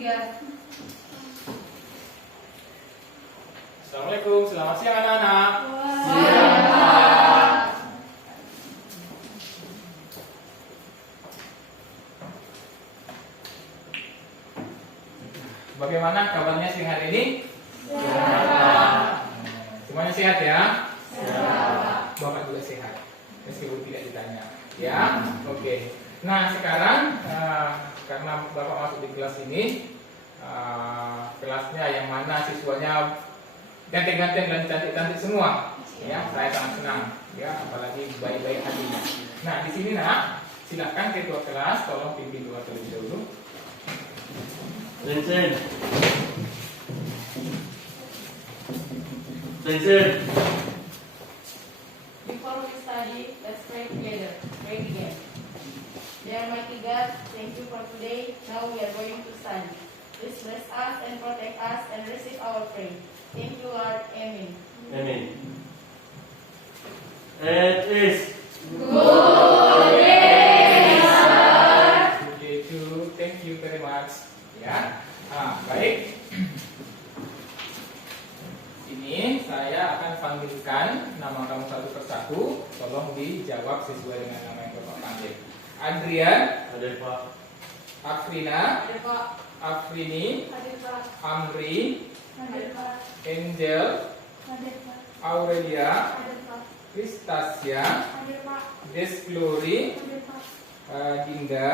3. Assalamualaikum, selamat siang anak-anak. Siang. Bagaimana kabarnya siang hari ini? Sehat. Semuanya sehat ya? Sehat. Bapak juga sehat, meskipun tidak ditanya. Ya, oke. Nah sekarang karena Bapak masuk di kelas ini, kelasnya yang mana siswanya ganteng-ganteng dan cantik-cantik semua. Ya, saya sangat senang. Ya, apalagi baik-baik hatinya. Nah di sini nak, silakan ketua kelas tolong pimpin doa terlebih dahulu. Vincent. Vincent. Before we study, let's pray together. Pray again. Dear Almighty God, thank you for today. Now we are going to study. Please bless us and protect us and receive our prayer. Thank you, Lord. Amen. Amen. It is. Thank you very much. Ya, baik. Ini saya akan panggilkan nama kamu satu persatu. Tolong dijawab sesuai dengan nama yang Bapak panggil. Adrian, Ada Pak. Afrina, Hadir, Pak. Afrini, Hadir, Pak. Amri, Hadir, Pak. Angel, Hadir, Pak. Aurelia, Hadir, Pak. Kristasia, Hadir, Pak. Desglori, Hadir, Pak. Dinda,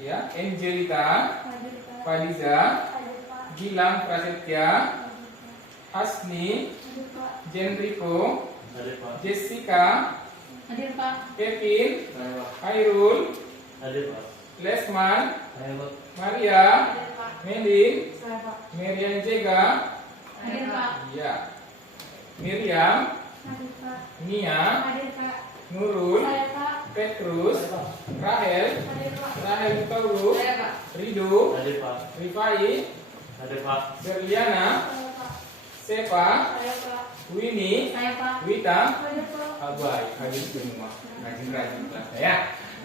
ya, Angelita, Hadir, Pak. Faliza, Hadir, Pak. Gilang Prasetya, Hadir, Pak. Hasni, Hadir, Pak. Jenriko, Ada Pak. Jessica, Hadir, Pak. Kevin, Ada Pak. Khairul, Ada Pak. Lesman, Ada Pak. Maria, Hadir, Pak. Melin, Saya, Pak. Merian Jega, Hadir, Pak. ya, Miriam, Hadir, Pak. Nia, Hadir, Pak. Nurul, Saya, Pak. Petrus, Rahel, Hadir, Pak. Rahel Taurus, Saya, Pak. Rido, Ada Pak. Rifai, Ada Pak. Serliana, Saya, Pak. Sepa, Saya, Pak. Winnie, Saya, Pak. Wita, Hadir, Pak. baik, hadir semua, rajin-rajin kelasnya ya.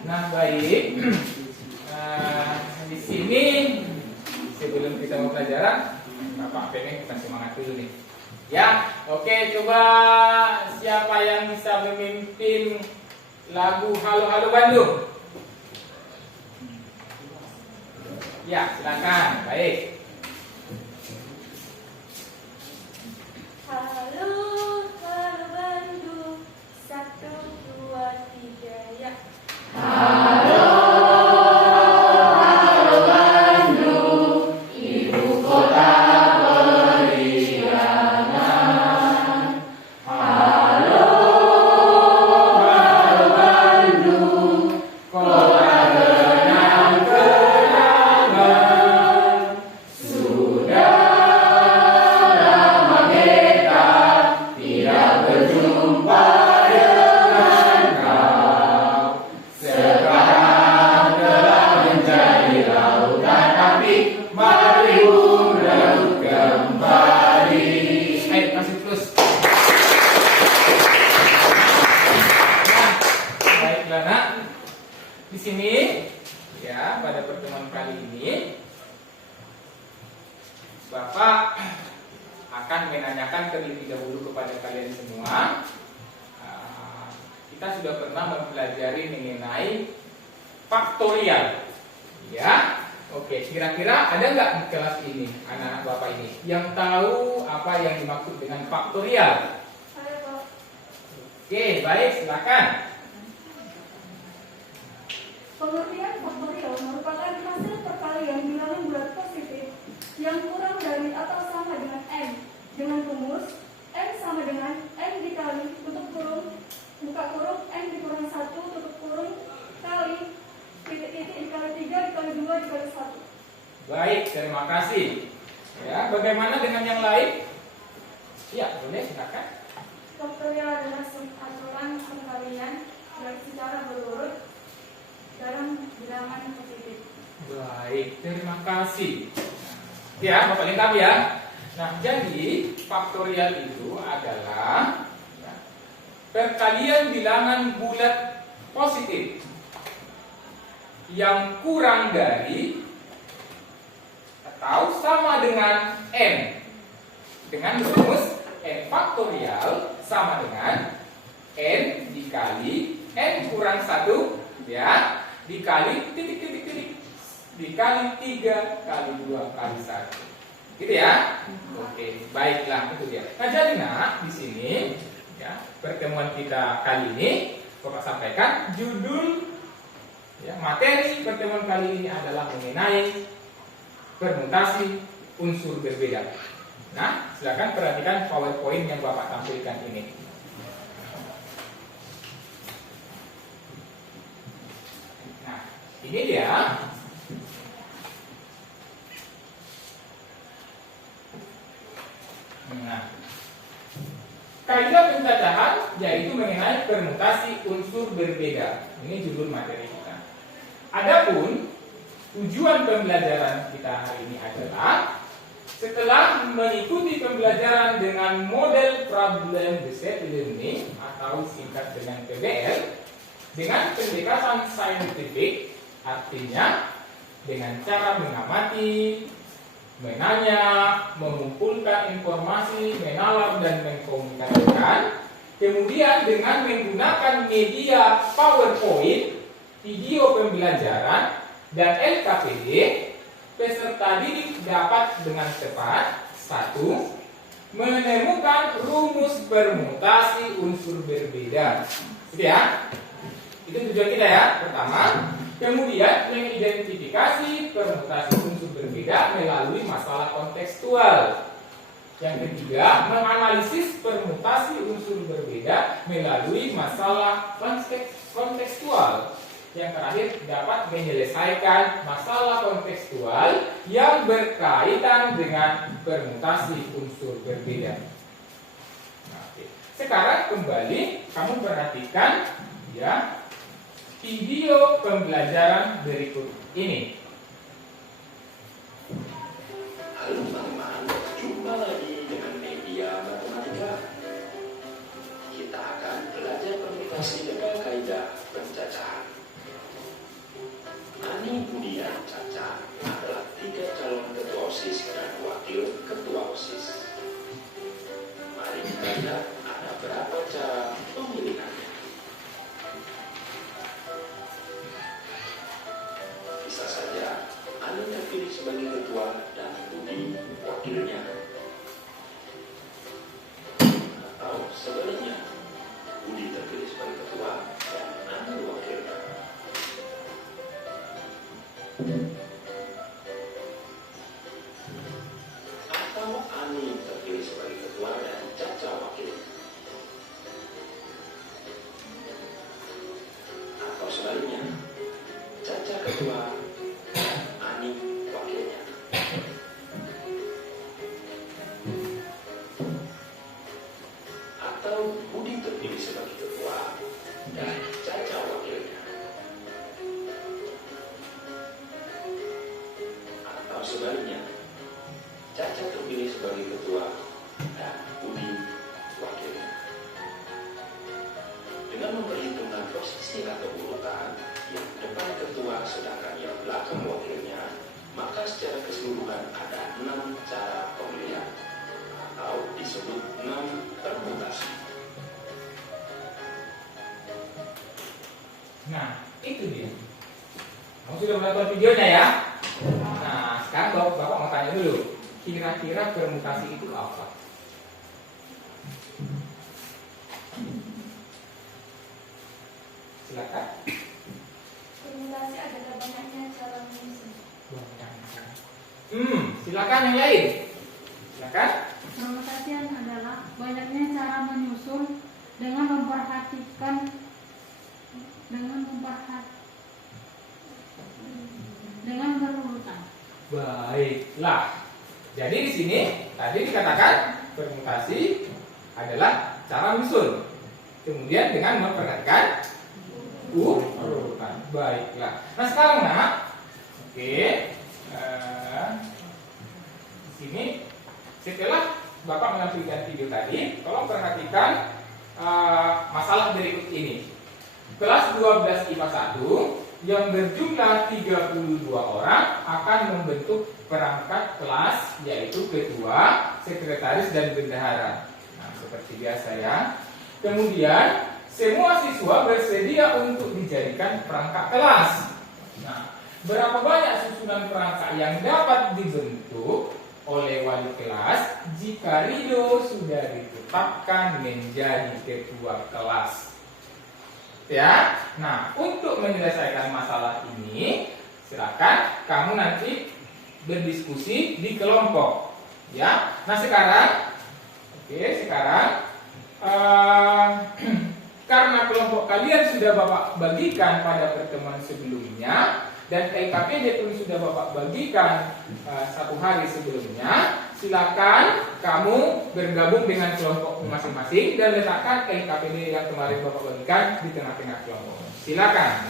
Nah baik, di sini sebelum kita mau pelajaran, Bapak pengen kita semangat dulu nih. Ya, oke, coba siapa yang bisa memimpin lagu Halo Halo Bandung? Ya, silakan. Baik. Halo, halo Bandung, 1, 2, 3, ya. Ayo kasih terus. Nah, baiklah nak. Di sini ya pada pertemuan kali ini Bapak akan menanyakan terlebih dahulu kepada kalian semua. Kita sudah pernah mempelajari mengenai faktorial. Ya. Oke, kira-kira ada nggak di kelas ini anak-anak Bapak ini yang tahu apa yang dimaksud dengan faktorial? Saya, Pak. Oke, baik, silakan. Pengertian faktorial merupakan hasil perkalian bilangan bulat positif yang kurang dari atau sama dengan M dengan rumus M sama dengan M dikali tutup kurung buka kurung M dikurang 1 tutup kurung kali titik-titik dikali 3 dikali 2 dikali 1. Baik, terima kasih. Ya, bagaimana dengan yang lain? Ya, boleh, silakan. Faktorial adalah aturan pengkalian yang secara berurut dalam bilangan positif. Baik, terima kasih. Ya, Bapak lengkap ya. Nah, jadi faktorial itu adalah perkalian bilangan bulat positif yang kurang dari atau sama dengan N. Dengan rumus N faktorial sama dengan N dikali N kurang 1 ya, dikali titik dikali 3 kali 2 kali 1. Gitu ya? Oke, baiklah itu dia. Nah, jadi di sini ya, pertemuan kita kali ini Bapak sampaikan judul ya, materi pertemuan kali ini adalah mengenai permutasi unsur berbeda. Nah, silakan perhatikan PowerPoint yang Bapak tampilkan ini. Nah, ini dia. Nah, kaidah pencacahan yaitu mengenai permutasi unsur berbeda. Ini judul materi kita. Adapun tujuan pembelajaran kita hari ini adalah setelah mengikuti pembelajaran dengan model problem based learning atau singkat dengan PBL dengan pendekatan saintifik, artinya dengan cara mengamati, menanya, mengumpulkan informasi, menalar dan mengkomunikasikan. Kemudian dengan menggunakan media PowerPoint, video pembelajaran, dan LKPD, peserta didik dapat dengan cepat 1. Menemukan rumus permutasi unsur berbeda. Gitu ya. Itu tujuan kita ya. Pertama, kemudian mengidentifikasi permutasi unsur berbeda melalui masalah kontekstual. Yang ketiga, menganalisis permutasi unsur berbeda melalui masalah kontekstual. Yang terakhir, dapat menyelesaikan masalah kontekstual yang berkaitan dengan permutasi unsur berbeda. Oke. Sekarang kembali kamu perhatikan ya video pembelajaran berikut ini. Halo teman-teman, jumpa lagi dengan media matematika. Kita akan belajar permutasi dengan kaidah pencacahan. Ani, Budi, dan Caca adalah 3 calon ketua OSIS dan wakil ketua OSIS. Mari kita lihat ada berapa cara pemilihannya. Bisa saja Ani terpilih sebagai ketua dan Budi wakilnya. Atau sebaliknya, Budi terpilih sebagai ketua dan Ani wakilnya. Atau Ani terpilih sebagai ketua dan Caca wakilnya. Atau sebaliknya, Caca ketua dan Ani wakilnya. Atau Budi terpilih sebagai ketua dan Caca wakilnya. Atau sebaliknya, Caca terpilih sebagai ketua dan Budi wakilnya. Dengan memperhitungkan posisi atau urutan, yang depan ketua sedangkan yang belakang wakilnya, maka secara keseluruhan ada 6 cara pemilihan atau disebut 6 permutasi. Nah, itu dia. Kamu sudah menonton videonya ya? Nah, sekarang Bapak mau tanya dulu. Kira-kira permutasi itu apa? Silakan. Permutasi adalah banyaknya cara menyusun. Silakan yang lain. Silakan. Permutasian adalah banyaknya cara menyusun dengan memperhatikan dengan berurutan. Baiklah. Jadi di sini tadi dikatakan permutasi adalah cara menyusun. Kemudian dengan memperhatikan urutan. Baiklah. Nah sekarang oke. Di sini setelah Bapak menampilkan video tadi, tolong perhatikan masalah berikut ini. Kelas 12 IPA 1 yang berjumlah 32 orang akan membentuk membentuk perangkat kelas, yaitu ketua, sekretaris, dan bendahara. Nah, seperti biasa ya. Kemudian semua siswa bersedia untuk dijadikan perangkat kelas. Nah, berapa banyak susunan perangkat yang dapat dibentuk oleh wali kelas jika Ridho sudah ditetapkan menjadi ketua kelas? Ya. Nah, untuk menyelesaikan masalah ini, silakan kamu nanti berdiskusi di kelompok. Ya. Nah, sekarang karena kelompok kalian sudah Bapak bagikan pada pertemuan sebelumnya dan LKPD pun sudah Bapak bagikan 1 hari sebelumnya, silakan kamu bergabung dengan kelompok masing-masing dan letakkan LKPD yang kemarin Bapak bagikan di tengah-tengah kelompok. Silakan.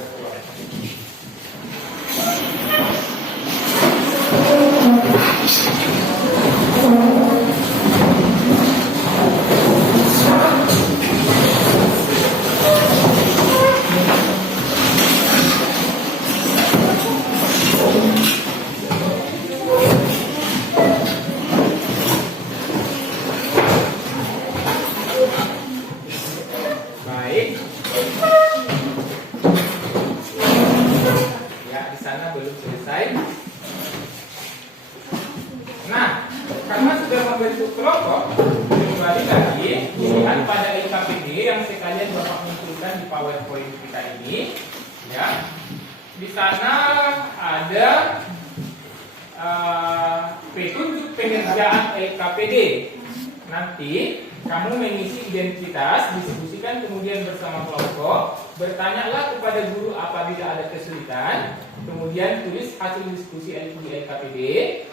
Baik. Ya, di sana belum selesai. Nah, karena sudah membentuk kelompok, kembali lagi lihat pada LKPD yang sekalian Bapak munculkan di PowerPoint kita ini, ya. Di sana ada petunjuk pengerjaan LKPD. Nanti kamu mengisi identitas, diskusikan kemudian bersama kelompok, bertanyalah kepada guru apabila ada kesulitan, kemudian tulis hasil diskusi di LKPD.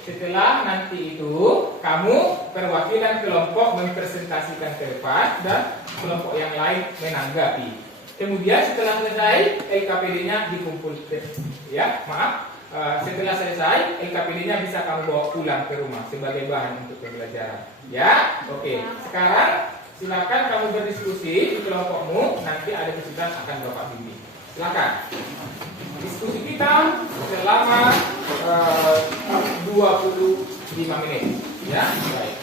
Setelah nanti itu, kamu perwakilan kelompok mempresentasikan ke depan dan kelompok yang lain menanggapi. Kemudian setelah selesai, LKPD-nya dikumpulkan. Ya, maaf. Setelah selesai, LKPD-nya bisa kamu bawa pulang ke rumah sebagai bahan untuk pembelajaran. Ya, oke. Sekarang silakan kamu berdiskusi di kelompokmu. Nanti ada kesulitan akan Bapak bimbing. Silakan. Diskusi kita selama 25 menit. Ya, baik.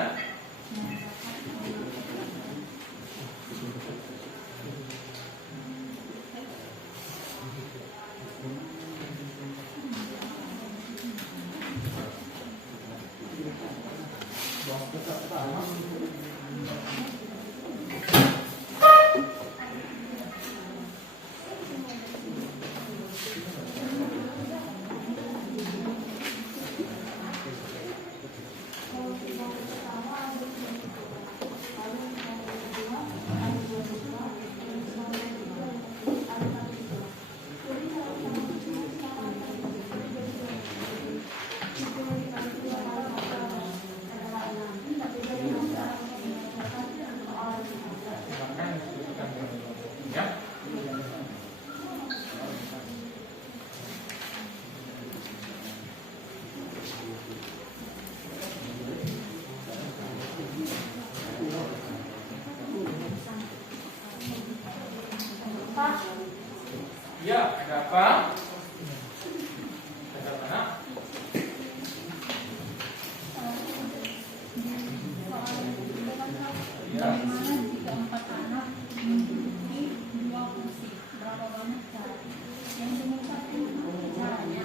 dan ya, ada apa? Ada mana? Ya. Bagaimana jika 4 anak menduduki 2 kursi? Berapa banyak cara? Yang dimulai caranya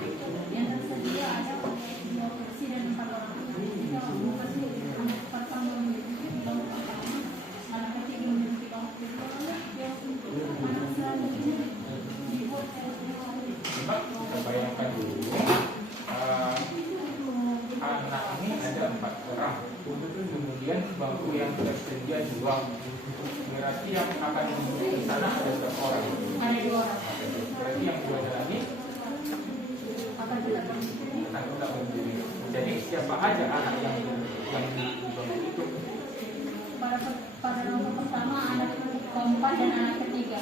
yang tersedia ada 2 kursi dan 4 orang. Jika anak pertama menduduki bangku pertama, anak ketiga menduduki bangku kedua, anak selanjutnya dibuat Coba kita bayangkan dulu. Anak ini ada 4 orang. Kemudian bangku yang tersedia 2. Berarti yang akan duduk di sana ada berapa orang? ada 2 orang. Berarti yang 2 lagi Akan tidak berdiri. akan tetap berdiri. Jadi siapa aja anak yang di bangku itu? Pada nomor pertama anak keempat dan anak ketiga.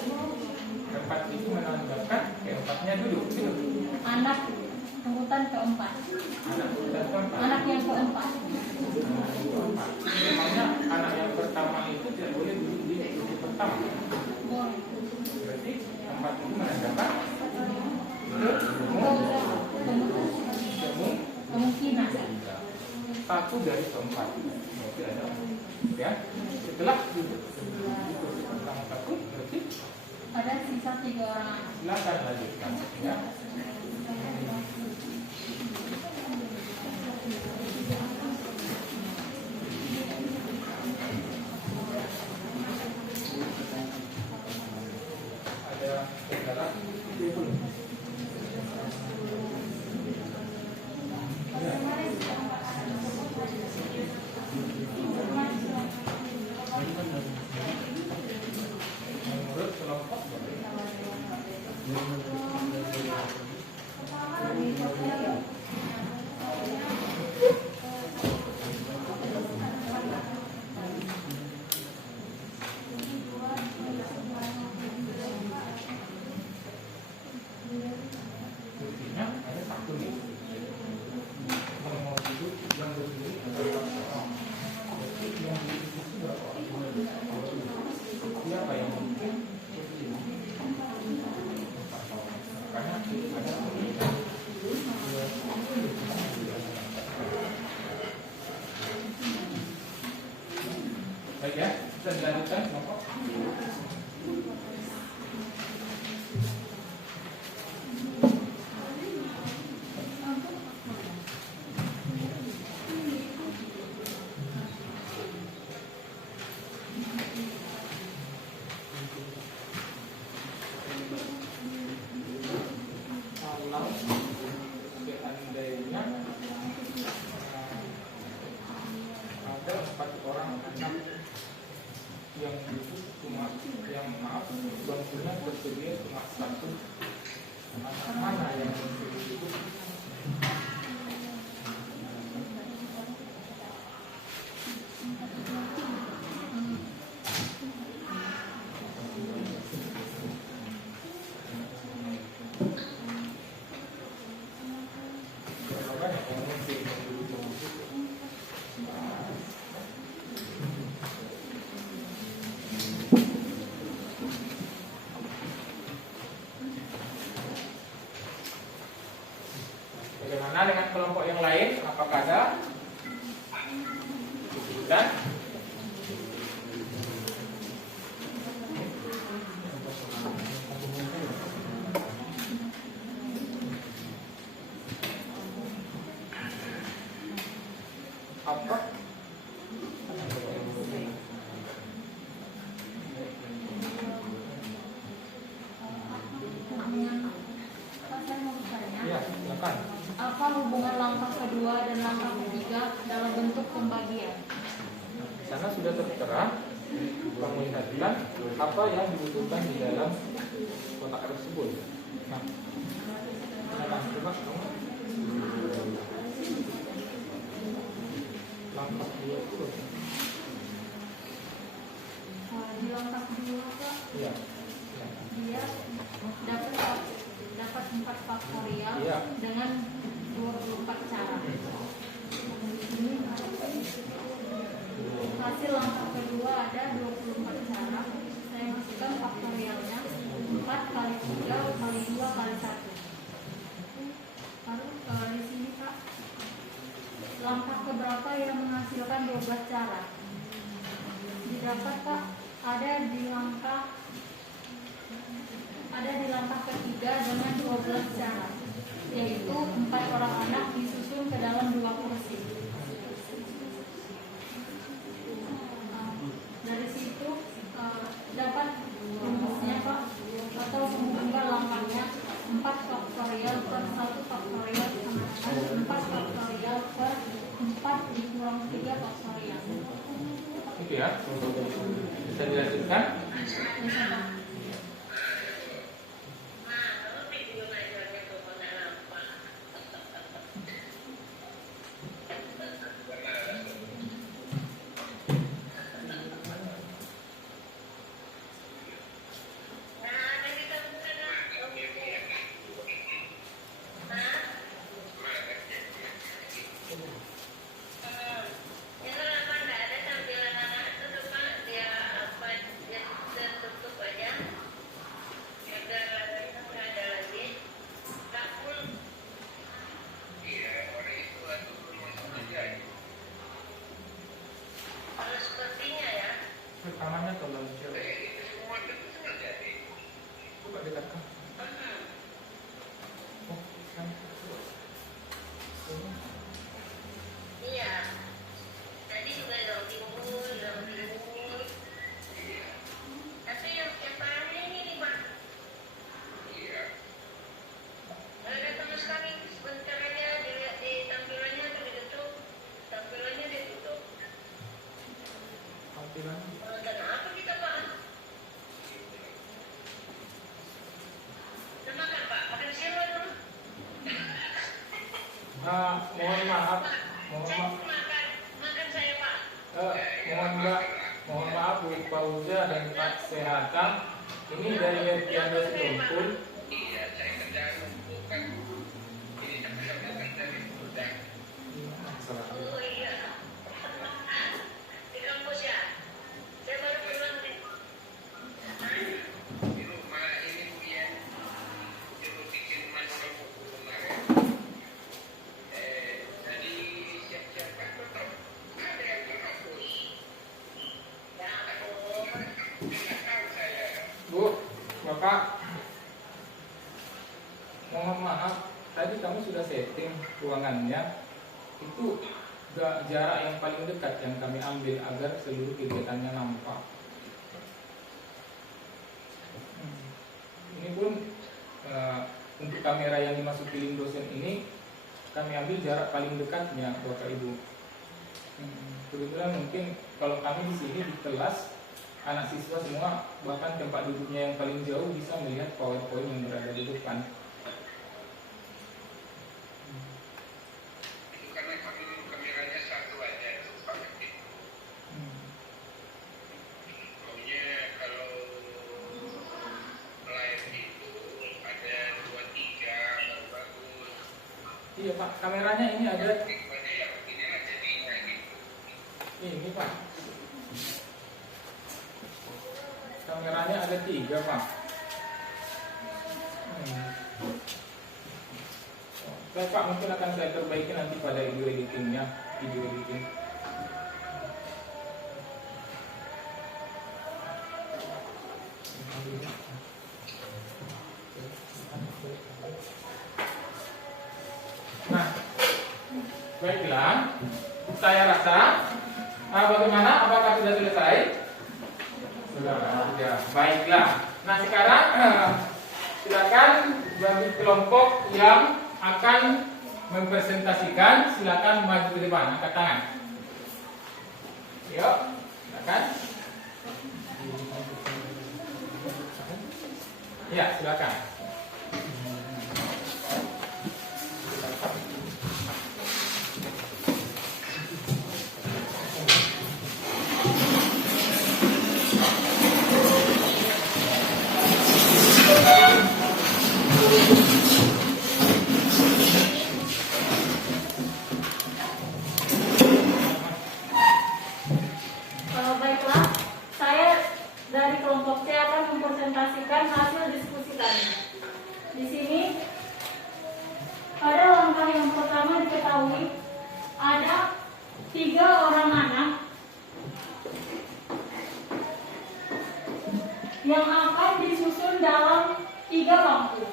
Keempat itu menandakan keempatnya duduk. Anak urutan keempat. Anak urutan keempat. Anak yang keempat. Memangnya anak yang pertama itu tidak boleh duduk di kursi pertama. Boleh. Berarti keempat itu menandakan Kemungkinan. satu dari keempat. Berarti ada ya. Setelah duduk di kursi pertama satu, berarti Ada sisa 3 orang. silakan lanjutkan ya. Ada kendala? Menurut kelompok kursinya ada satu nih. Yang mau duduk, yang berdiri ada 4 orang. Berarti yang duduk itu berapa orang? Siapa yang mungkin kursi ini? 4 orang. Makanya ada pemilihan. Baik ya, bisa dilanjutkan kelompok. Kalau seandainya ada 4 orang anak yang duduk cuma yang maaf bangkunya tersedia cuma 1, anak mana yang tersedia duduk? Berapa banyak yang mungkin duduk? lanjutkan. Apa? Saya mau bertanya, Ya, silakan. apa hubungan langkah kedua dan langkah ketiga dalam bentuk pembagian? Di sana sudah tertera, kamu lihatkan apa yang dibutuhkan di dalam kotak tersebut. Nah, coba kamu. Langkah dua itu. Di langkah kedua, Pak, Iya. dia dapat 4 faktorial Iya. dengan 24 cara. Hasil langkah kedua ada 24 cara. Saya masukkan faktorialnya 4 kali 3 kali 2 kali 1. Lalu di sini, Pak, langkah keberapa yang menghasilkan 12 cara? Didapat, Pak, ada di langkah ketiga dengan 12 cara, yaitu 4 orang anak disusun ke dalam 2 kursi. Dari situ dapat rumusnya, Pak, atau mengunggah langkahnya 4 faktorial per 1 faktorial sama dengan 4 faktorial per 4 dikurang 3 faktorial. Itu ya. Bisa dilanjutkan. Rekamannya tolong jauh. Coba dekatkan. Oh, kan. Iya. Tadi juga dong timur. Tapi yang parahnya ini di mana? Iya. Nggak ada sama sekali. Sebentar aja dilihat di tampilannya tuh ditutup. Tampilannya ditutup. Tampilan. Dan apa kita, Pak? Udah makan, Pak? Makan siang dulu. Mohon maaf. Saya makan saya, Pak. Mohon maaf Bu Pauza dan Pak Sehatan. Ini dari Yatianda Setompul. Oh iya. Di kampus ya? Saya baru pulang nih. Bu, Bapak, mohon maaf. Tadi kamu sudah setting ruangannya. Itu jarak yang paling dekat yang kami ambil agar seluruh kegiatannya nampak. Ini pun untuk kamera yang dimasuki link dosen ini kami ambil jarak paling dekatnya, Bapak Ibu. Kebetulan mungkin kalau kami di sini di kelas anak siswa semua bahkan tempat duduknya yang paling jauh bisa melihat PowerPoint yang berada di depan. Karena kameranya satu aja itu pakai. Pokoknya kalau live itu ada 2-3 baru bagus. Iya Pak, kameranya ini ada. Tiketnya yang ini lah jadinya gitu. Ini Pak, kameranya ada 3 Pak. Baik Pak, mungkin akan saya perbaiki nanti pada video editingnya, video editing. Baiklah, saya rasa bagaimana? Apakah sudah selesai? Sudah. Ya, baiklah. Nah sekarang silakan bagi kelompok yang akan mempresentasikan, silakan maju ke depan, angkat tangan. Yuk, silakan. Ya, silakan. Baiklah, saya dari kelompok C akan mempresentasikan hasil diskusi kami. Di sini, pada langkah yang pertama diketahui ada 3 orang anak yang akan disusun dalam 3 bangku.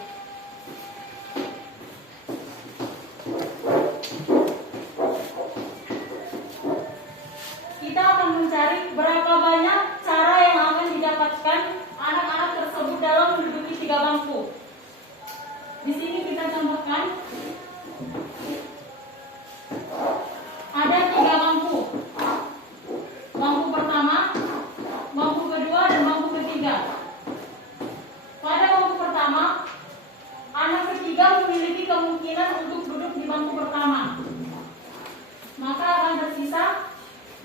Kita akan mencari berapa banyak cara yang akan didapatkan anak-anak tersebut dalam menduduki 3 bangku. Di sini kita tambahkan ada 3 bangku. Bangku pertama, bangku kedua, dan bangku ketiga. Pada bangku pertama, anak ketiga memiliki kemungkinan untuk duduk di bangku pertama. Maka akan tersisa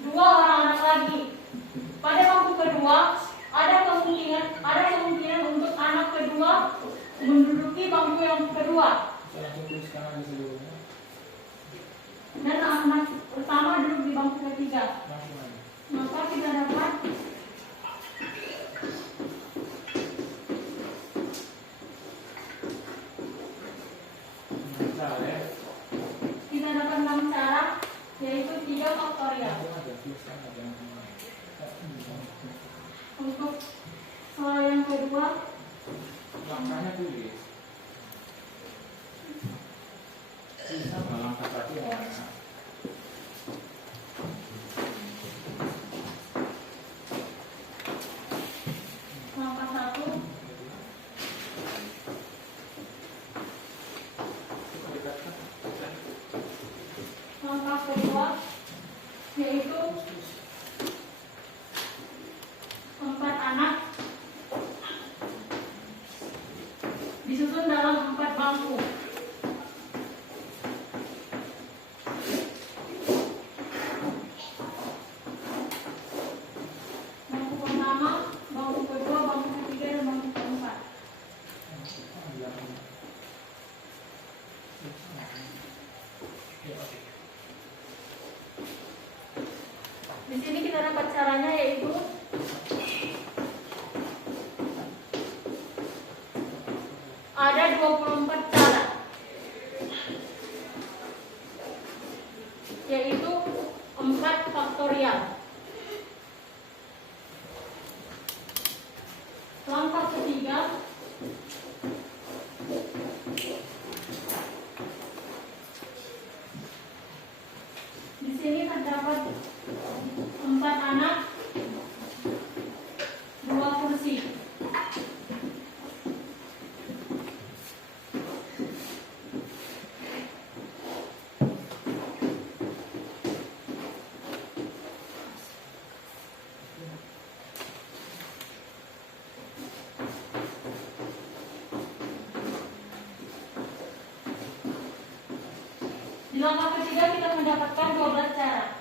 2 orang anak lagi. Pada bangku kedua, ada kemungkinan untuk anak kedua menduduki bangku yang kedua. Dan anak pertama duduk di bangku ketiga. Maka kita dapat kita dapat 6 cara, yaitu 3 faktorial. Untuk soal yang kedua, Langkahnya tulis. Sama langkah satu yang mana? langkah 1, langkah kedua, yaitu 4 anak disusun dalam 4 bangku. Bangku pertama, bangku kedua, bangku ketiga, dan bangku keempat. Di sini kita dapat caranya, yaitu ada 24 cara, yaitu 4 faktorial. Langkah ketiga, di sini terdapat 4 anak, 2 kursi. Di langkah ketiga kita mendapatkan 12 cara.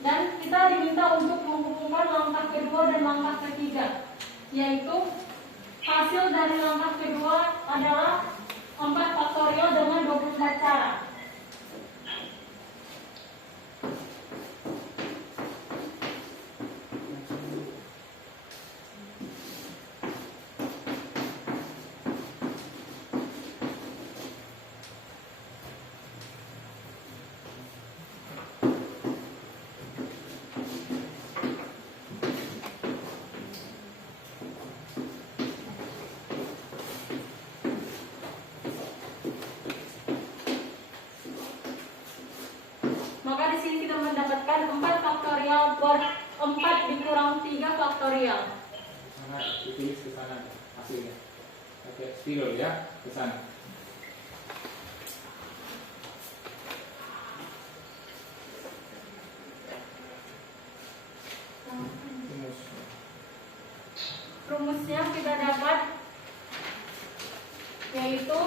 Dan kita diminta untuk menghubungkan langkah kedua dan langkah ketiga, yaitu hasil dari langkah kedua adalah 4 faktorial dengan 24 cara. 4 dikurang 3 faktorial. Mana ditulis ke sana hasilnya. Oke, spiral ya, ke sana. Rumusnya kita dapat yaitu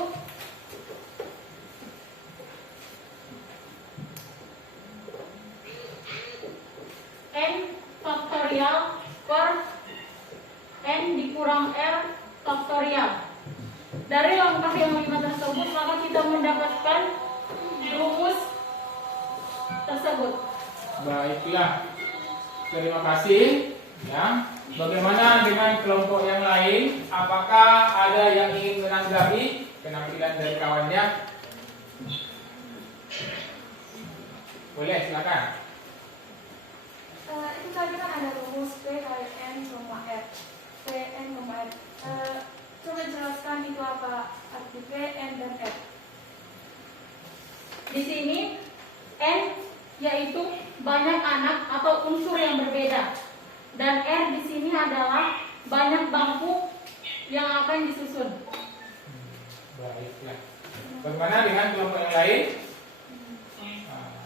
n faktorial per n dikurang r faktorial. Dari langkah yang 5 tersebut maka kita mendapatkan rumus tersebut. Baiklah, terima kasih. Ya, bagaimana dengan kelompok yang lain? Apakah ada yang ingin menanggapi penampilan dari kawannya? Boleh, silakan. Itu tadi kan ada rumus P kali N, R. P, N, R. Coba jelaskan itu apa arti P, N, dan R. Di sini n yaitu banyak anak atau unsur yang berbeda. Dan R di sini adalah banyak bangku yang akan disusun. Baiklah. Bagaimana dengan kelompok yang lain?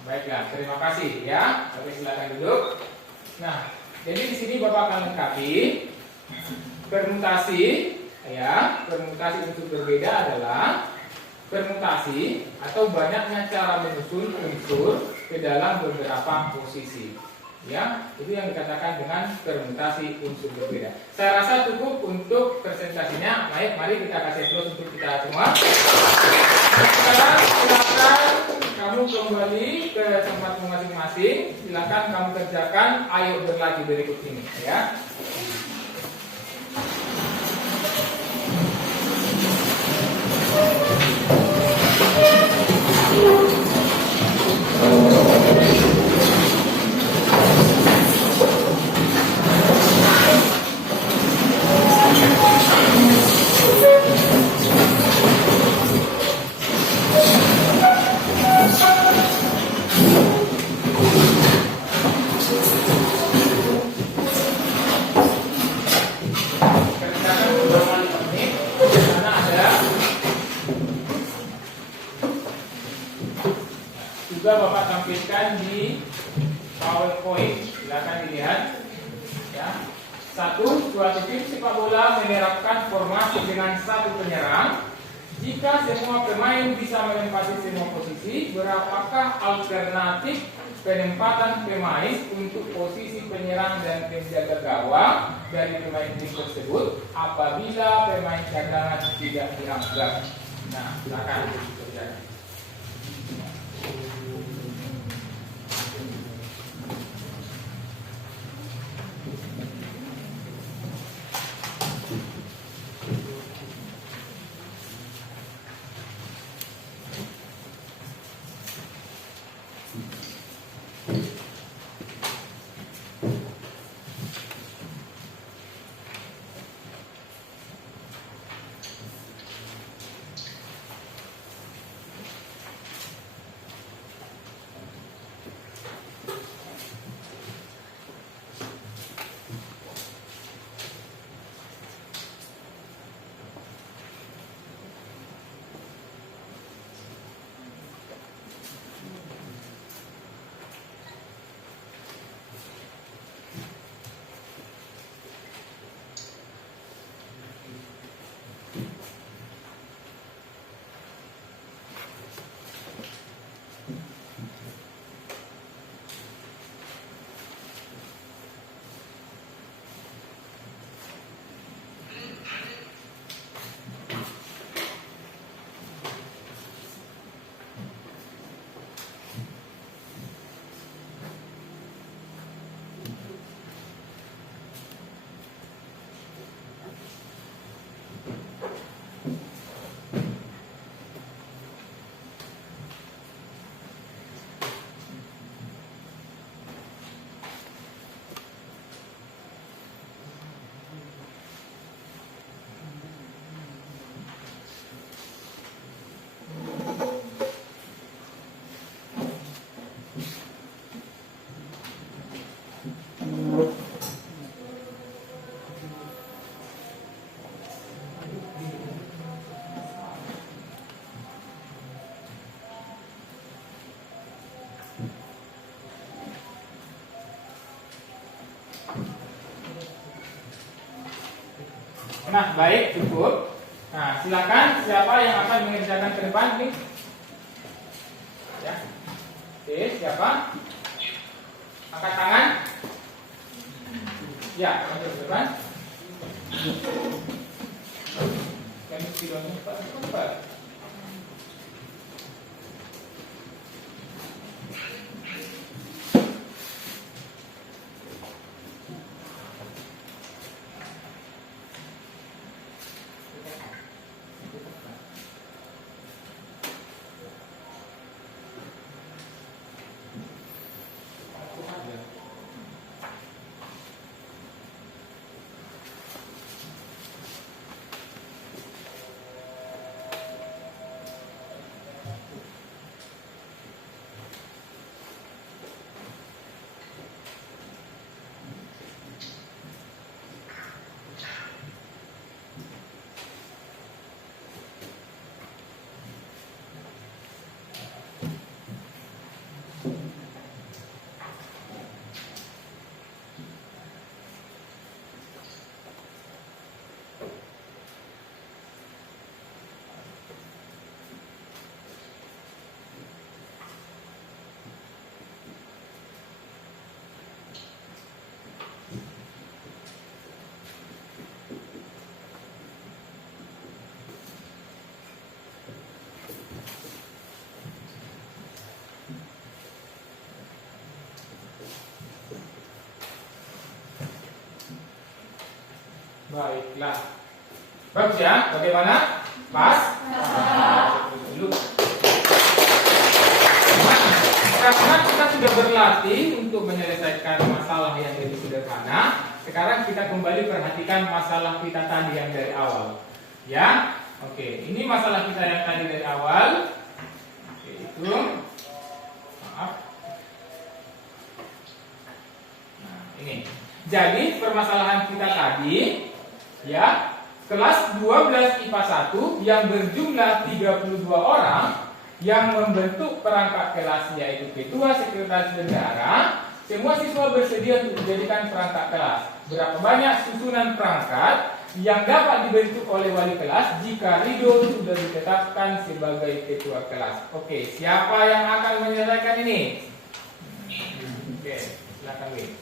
Baiklah, terima kasih ya. Oke, silakan duduk. Nah, jadi di sini Bapak akan lengkapi permutasi ya. Permutasi unsur berbeda adalah permutasi atau banyaknya cara menyusun unsur ke dalam beberapa posisi. Ya, itu yang dikatakan dengan permutasi unsur berbeda. Saya rasa cukup untuk presentasinya. Baik, mari kita kasih applause untuk kita semua. Sekarang silakan kamu kembali ke tempatmu masing-masing. Silakan kamu kerjakan ayo berlaju berikut ini, ya. Juga Bapak tampilkan di PowerPoint. Silakan dilihat. Ya. Suatu tim sepak bola menerapkan formasi dengan satu penyerang. Jika semua pemain bisa menempati semua posisi, berapakah alternatif penempatan pemain untuk posisi penyerang dan penjaga gawang dari pemain tim tersebut apabila pemain cadangan tidak dianggap? Nah, silakan dikerjakan. Nah, baik, cukup. Nah, silakan siapa yang akan mengerjakan ke depan nih? Ya. Oke, siapa? Angkat tangan. Ya, maju ke depan. Chemistry dong, cepat. Baiklah. Bagus ya? Bagaimana? Pas? Dulu. Karena kita sudah berlatih untuk menyelesaikan masalah yang lebih sederhana, sekarang kita kembali perhatikan masalah kita tadi yang dari awal. Ya? Oke, ini masalah kita yang tadi dari awal. Oke, itu. Maaf. Nah, ini. Jadi permasalahan kita tadi, ya, kelas 12 IPA 1 yang berjumlah 32 orang yang membentuk perangkat kelas, yaitu ketua, sekretaris bendahara. Semua siswa bersedia untuk dijadikan perangkat kelas. Berapa banyak susunan perangkat yang dapat dibentuk oleh wali kelas jika Ridho sudah ditetapkan sebagai ketua kelas? Oke, siapa yang akan menyelesaikan ini? Oke, silakan Win.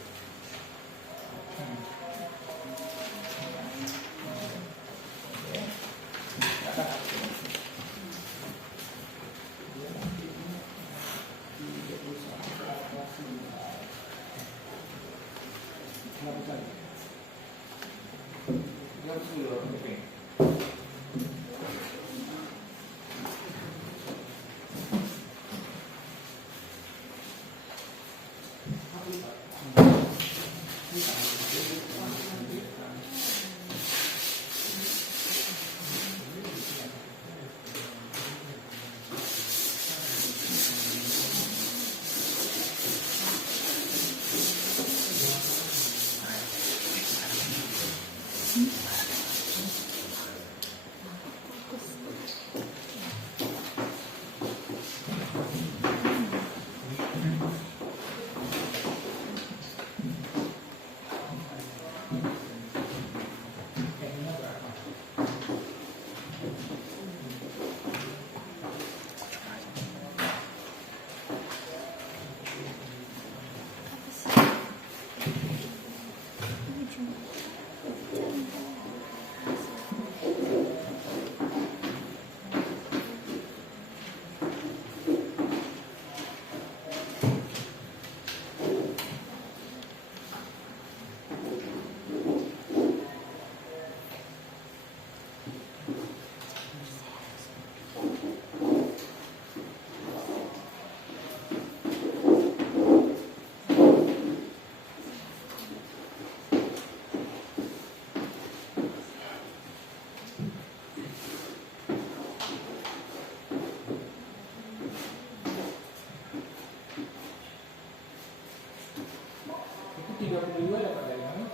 Itu 32 dapat dari mana?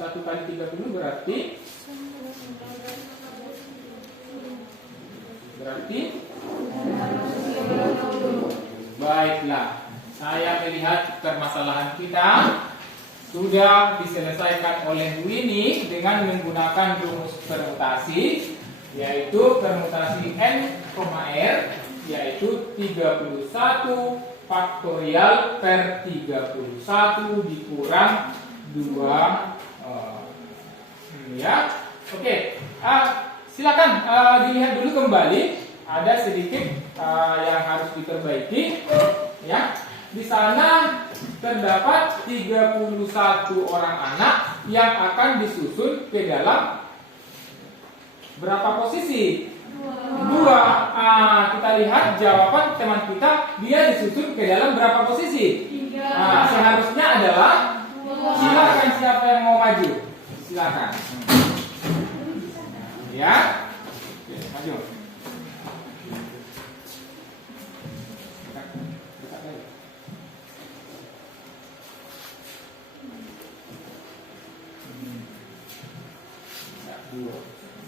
21 kali 30 berarti baiklah. Saya melihat permasalahan kita sudah diselesaikan oleh Winnie dengan menggunakan rumus permutasi, yaitu permutasi n, r, yaitu 31 faktorial per 31 dikurang 2 ya. Oke, silakan dilihat dulu kembali, ada sedikit yang harus diperbaiki ya. Di sana terdapat 31 orang anak yang akan disusun ke dalam berapa posisi? 2. Kita lihat jawaban teman kita, dia disusun ke dalam berapa posisi? 3. Seharusnya adalah, silakan siapa yang mau maju? Silakan. Ya. Oke, maju.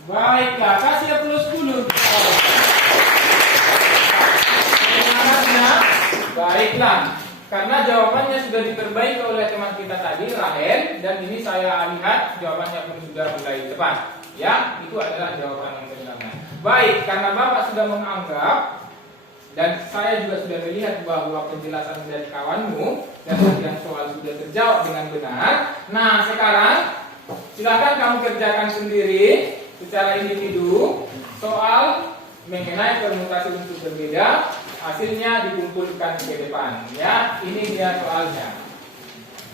Baiklah, kasih aplaus dulu. Semangatnya, baiklah. Karena jawabannya sudah diperbaiki oleh teman kita tadi, Rahel, dan ini saya lihat jawabannya pun sudah mulai tepat. Ya, itu adalah jawaban yang benar. Baik, karena Bapak sudah menganggap dan saya juga sudah melihat bahwa penjelasan dari kawanmu dan bagian soal sudah terjawab dengan benar. Nah, sekarang silakan kamu kerjakan sendiri secara individu soal mengenai permutasi unsur berbeda, hasilnya dikumpulkan ke depan. Ya, ini dia soalnya.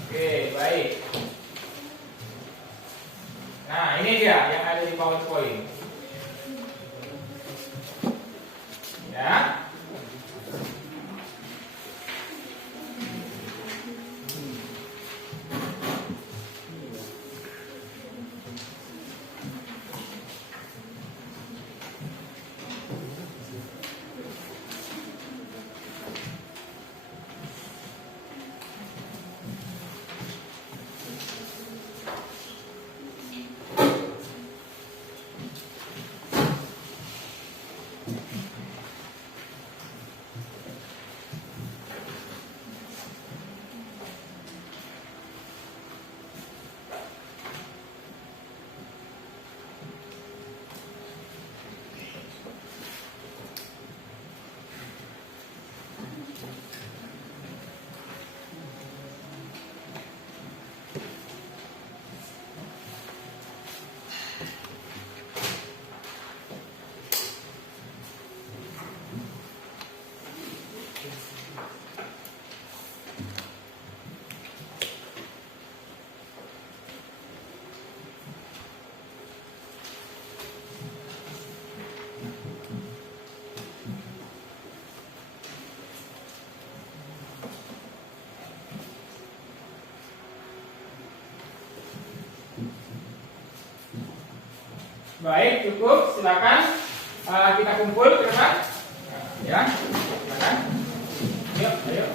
Oke, baik. Nah, ini dia yang ada di PowerPoint. Ya. Baik, cukup. Silakan kita kumpul ke depan. Ya, silakan. Yuk, ayo.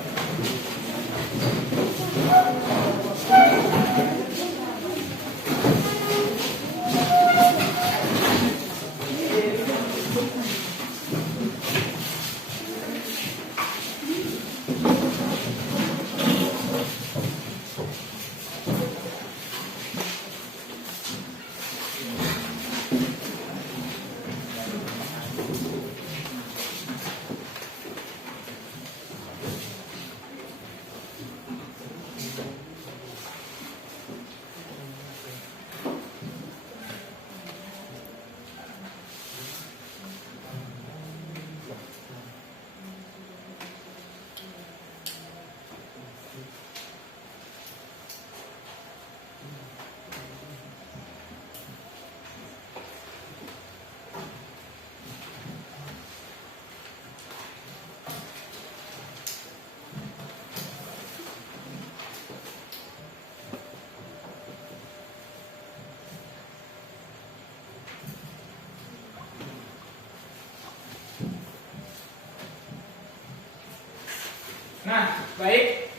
Nah, baik.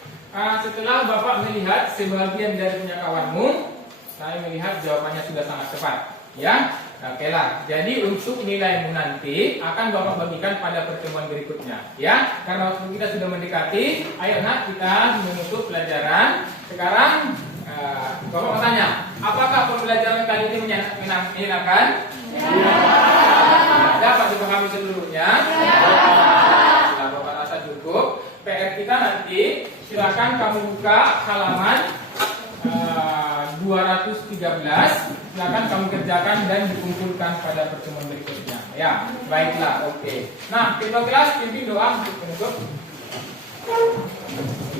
Setelah Bapak melihat sebagian dari punya kawanmu, saya Saya melihat jawabannya sudah sangat tepat. Ya, oke lah. Jadi untuk nilaimu nanti akan Bapak bagikan pada pertemuan berikutnya. Ya, karena waktu kita sudah mendekati. Ayo nak, kita menutup pelajaran. Sekarang Bapak mau tanya, apakah pembelajaran kali ini menyenangkan? Dapat dipahami seluruhnya? Nah, Bapak rasa cukup. PR kita nanti silakan kamu buka halaman 213. Silakan kamu kerjakan dan dikumpulkan pada pertemuan berikutnya. Ya, baiklah, oke. Nah, ketua kelas pimpin doa untuk penutup.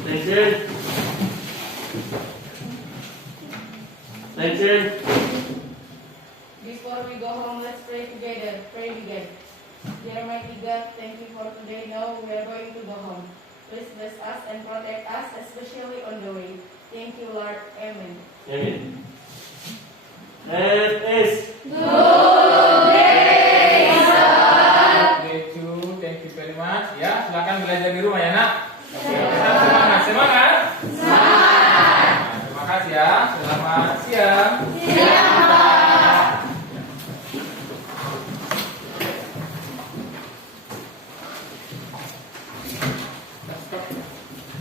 Attention. Attention. Before we go home, let's pray together. Pray begin. Dear mighty God, thank you for today. Now we are going to go home. Please bless us and protect us, especially on the way. Thank you, Lord. Amen. Amen. That is